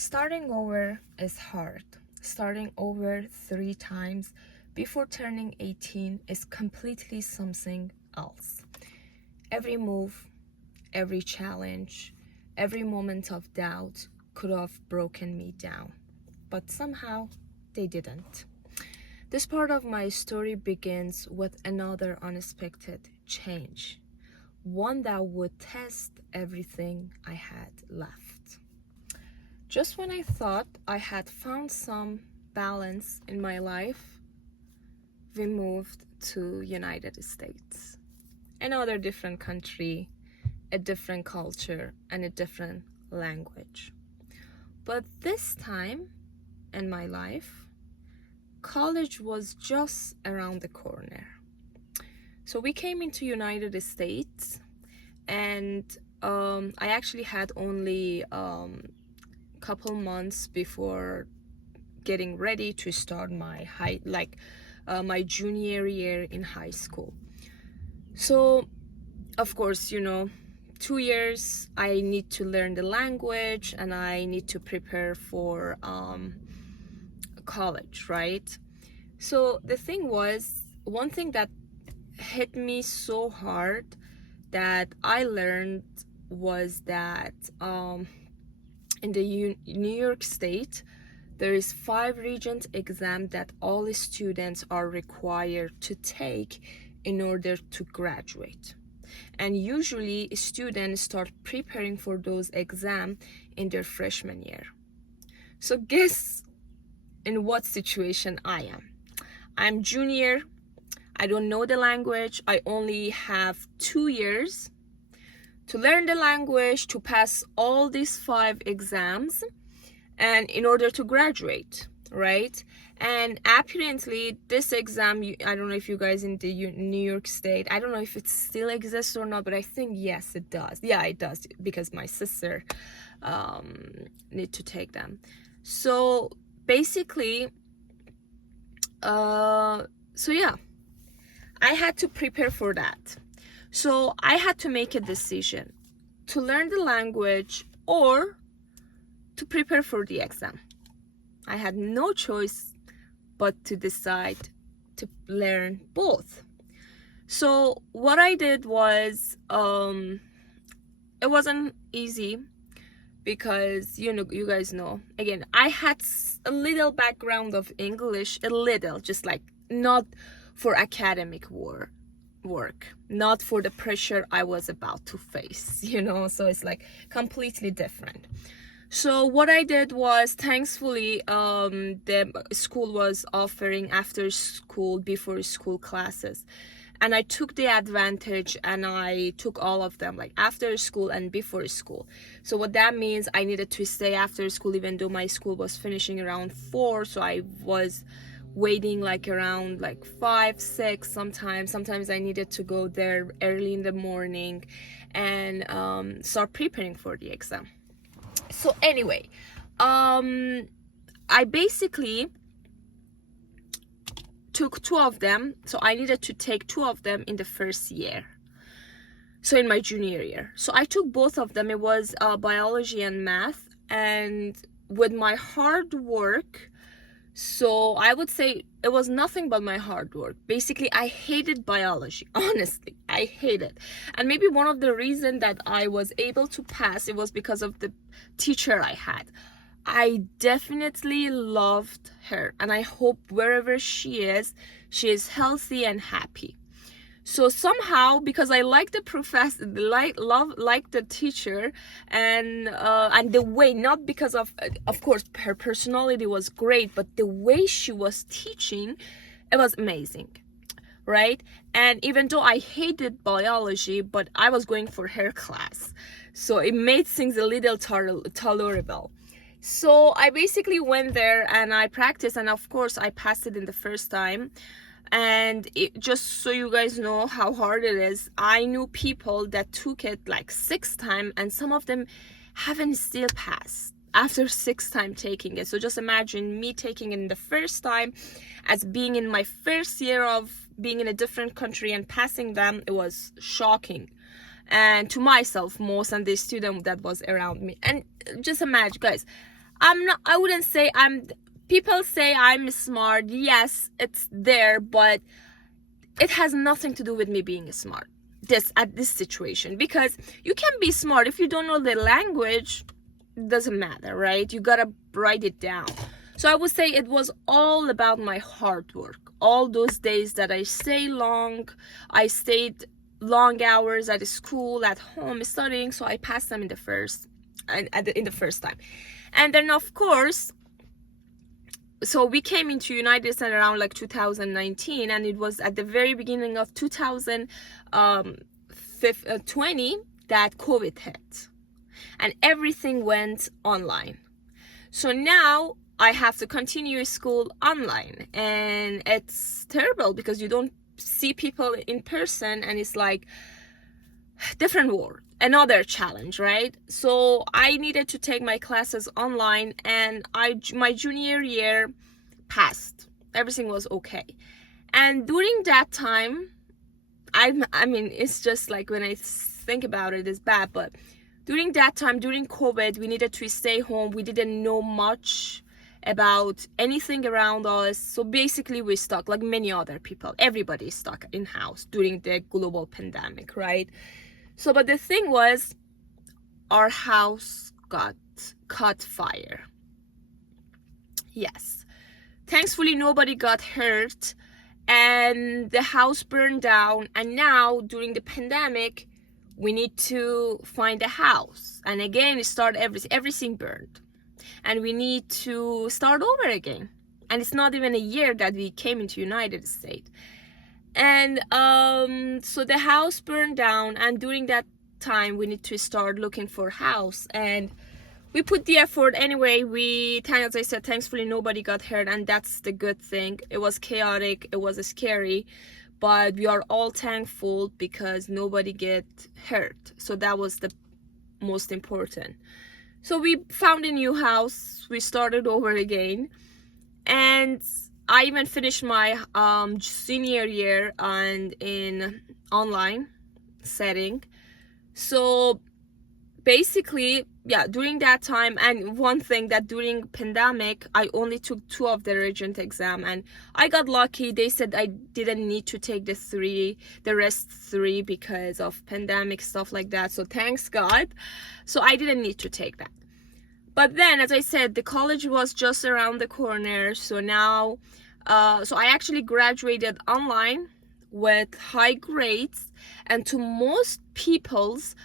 Starting over is hard. Starting over 3 times before turning 18 is completely something else. Every move, every challenge, every moment of doubt could have broken me down, but somehow they didn't. This part of my story begins with another unexpected change, one that would test everything I had left. Just when I thought I had found some balance in my life, we moved to United States. Another different country, a different culture, and a different language. But this time in my life, college was just around the corner. So we came into United States, and I actually had only couple months before getting ready to start my my junior year in high school. So of course, 2 years I need to learn the language and I need to prepare for college, right? So the thing was, one thing that hit me so hard that I learned was that in the New York State, there is 5 Regents exam that all students are required to take in order to graduate. And usually students start preparing for those exams in their freshman year. So guess in what situation I am. I'm junior, I don't know the language, I only have 2 years to learn the language, to pass all these 5 exams, and in order to graduate, right? And apparently this exam, I don't know if you guys in the New York State, I don't know if it still exists or not, but I think yes, it does. Yeah, it does, because my sister need to take them. So basically, so yeah, I had to prepare for that. So I had to make a decision to learn the language or to prepare for the exam. I had no choice but to decide to learn both. So what I did was, it wasn't easy because, you guys know, again, I had a little background of English, a little, just like not for academic work, not for the pressure I was about to face, so it's like completely different. So what I did was, thankfully, the school was offering after school, before school classes, and I took the advantage and I took all of them, like after school and before school. So what that means, I needed to stay after school even though my school was finishing around 4, so I was waiting like around like 5, 6 sometimes I needed to go there early in the morning and start preparing for the exam. So anyway, I basically took 2 of them, so I needed to take 2 of them in the first year, so in my junior year. So I took both of them. It was biology and math, and with my hard work, so I would say it was nothing but my hard work. Basically, I hated biology. Honestly, I hate it. And maybe one of the reasons that I was able to pass, it was because of the teacher I had. I definitely loved her, and I hope wherever she is healthy and happy. So somehow, because I like the professor, like the teacher, and the way, not because of course her personality was great, but the way she was teaching, it was amazing, right? And even though I hated biology, but I was going for her class, so it made things a little tolerable. So I basically went there and I practiced, and of course I passed it in the first time. And just so you guys know how hard it is, I knew people that took it like 6 times, and some of them haven't still passed after 6 times taking it. So just imagine me taking it in the first time, as being in my first year of being in a different country and passing them. It was shocking, and to myself most, and the student that was around me. And just imagine, guys, I wouldn't say people say I'm smart. Yes, it's there, but it has nothing to do with me being smart at this situation, because you can be smart if you don't know the language. It doesn't matter, right? You gotta write it down. So I would say it was all about my hard work. All those days that I stayed long hours at school, at home studying, so I passed them in the first time. And then of course, so we came into United States around like 2019, and it was at the very beginning of 2020 that COVID hit, and everything went online. So now I have to continue school online, and it's terrible because you don't see people in person, and it's like different world, another challenge, right? So I needed to take my classes online, and my junior year passed. Everything was okay. And during that time, I mean, it's just like, when I think about it, it's bad, but during that time, during COVID, we needed to stay home. We didn't know much about anything around us. So basically we stuck, like many other people. Everybody stuck in house during the global pandemic, right? So, but the thing was, our house caught fire. Yes. Thankfully, nobody got hurt, and the house burned down. And now, during the pandemic, we need to find a house. And again, everything burned. And we need to start over again. And it's not even a year that we came into United States. And so the house burned down, and during that time we need to start looking for a house, and we put the effort anyway. As I said, thankfully nobody got hurt, and that's the good thing. It was chaotic, it was scary, but we are all thankful because nobody get hurt. So that was the most important. So we found a new house, we started over again, and I even finished my senior year and in online setting. So basically, yeah, during that time, and one thing that during pandemic, I only took 2 of the regent exam, and I got lucky. They said I didn't need to take the rest 3 because of pandemic, stuff like that. So thanks God. So I didn't need to take that. But then, as I said, the college was just around the corner. So now, so I actually graduated online with high grades, and to most people's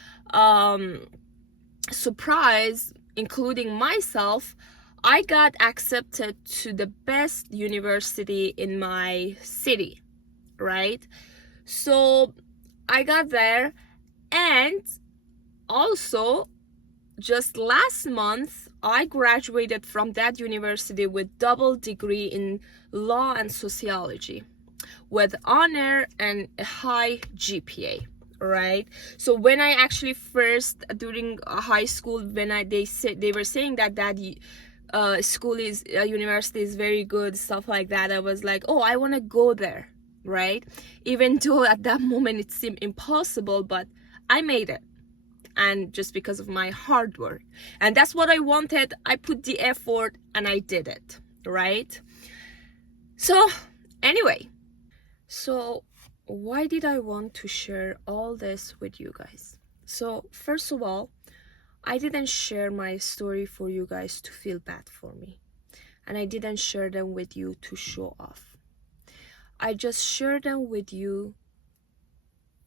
surprise, including myself, I got accepted to the best university in my city, right? So I got there, and also just last month I graduated from that university with double degree in law and sociology, with honor and a high GPA, right? So when I actually first, during high school, when they were saying that university is very good, stuff like that, I was like, oh, I want to go there, right? Even though at that moment it seemed impossible, but I made it. And just because of my hard work, and that's what I wanted, I put the effort and I did it, right? So anyway, so why did I want to share all this with you guys? So first of all, I didn't share my story for you guys to feel bad for me, and I didn't share them with you to show off. I just shared them with you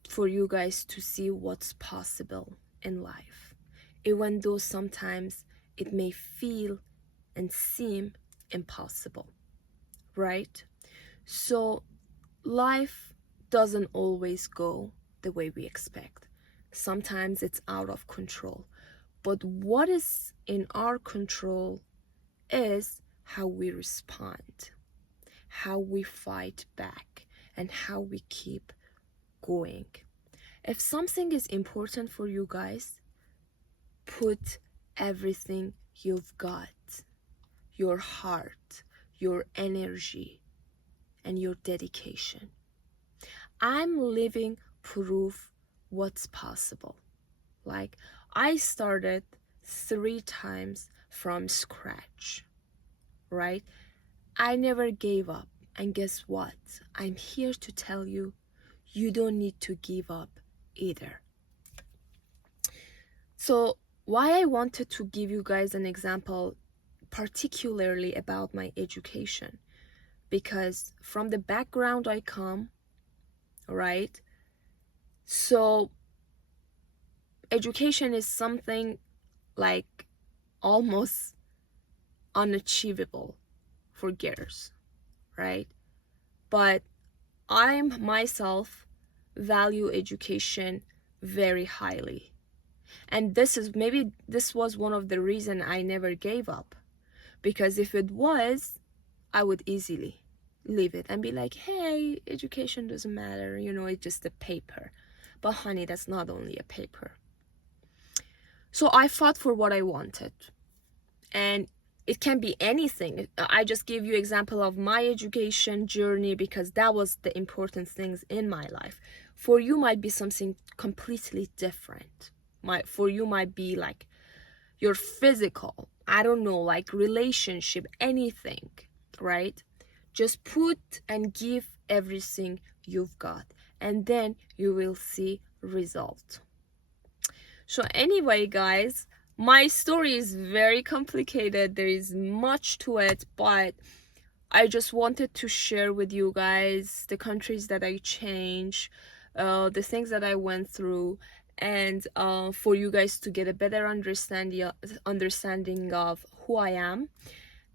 for you guys to see what's possible in life, even though sometimes it may feel and seem impossible, right? So life doesn't always go the way we expect. Sometimes it's out of control, but what is in our control is how we respond, how we fight back, and how we keep going. If something is important for you guys, put everything you've got, your heart, your energy, and your dedication. I'm living proof what's possible. Like, I started 3 times from scratch, right? I never gave up. And guess what? I'm here to tell you, you don't need to give up either. So why I wanted to give you guys an example, particularly about my education, because from the background I come, right? So education is something like almost unachievable for girls, right? But I myself value education very highly. And this was one of the reason I never gave up. Because if it was, I would easily leave it and be like, hey, education doesn't matter, it's just a paper. But honey, that's not only a paper. So I fought for what I wanted. And it can be anything. I just gave you example of my education journey because that was the important things in my life. For you might be something completely different. For you might be like your physical, I don't know, like relationship, anything, right? Just put and give everything you've got, and then you will see result. So anyway, guys, my story is very complicated. There is much to it, but I just wanted to share with you guys the countries that I changed, the things that I went through, and for you guys to get a better understanding of who I am.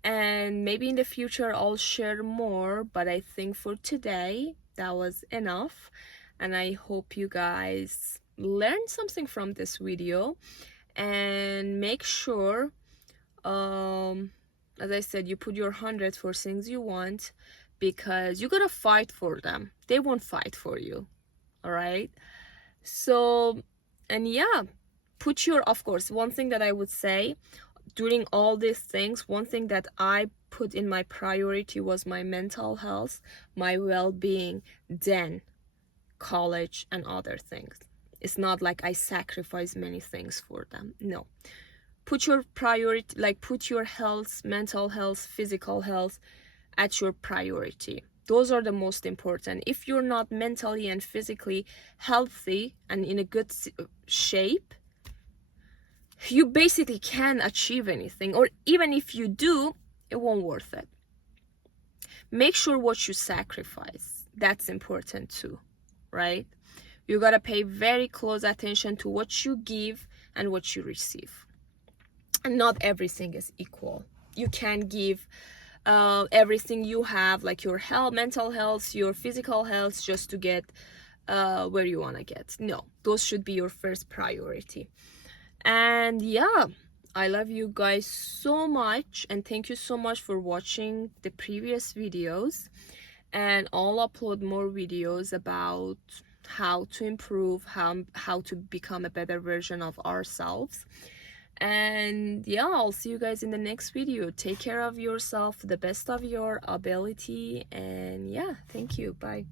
And maybe in the future I'll share more, but I think for today that was enough. And I hope you guys learned something from this video, and make sure, as I said, you put your 100 for things you want, because you gotta fight for them. They won't fight for you. All right. So, and yeah, of course, one thing that I would say during all these things, one thing that I put in my priority was my mental health, my well-being, then college and other things. It's not like I sacrifice many things for them. No. Put your priority, like put your health, mental health, physical health at your priority. Those are the most important. If you're not mentally and physically healthy and in a good shape, you basically can't achieve anything. Or even if you do, it won't worth it. Make sure what you sacrifice. That's important too, right? You gotta pay very close attention to what you give and what you receive. And not everything is equal. You can't give everything you have, like your health, mental health, your physical health, just to get where you want to get. No, those should be your first priority. And yeah, I love you guys so much, and thank you so much for watching the previous videos. And I'll upload more videos about how to improve, how to become a better version of ourselves. And yeah, I'll see you guys in the next video. Take care of yourself, the best of your ability. And yeah, thank you. Bye.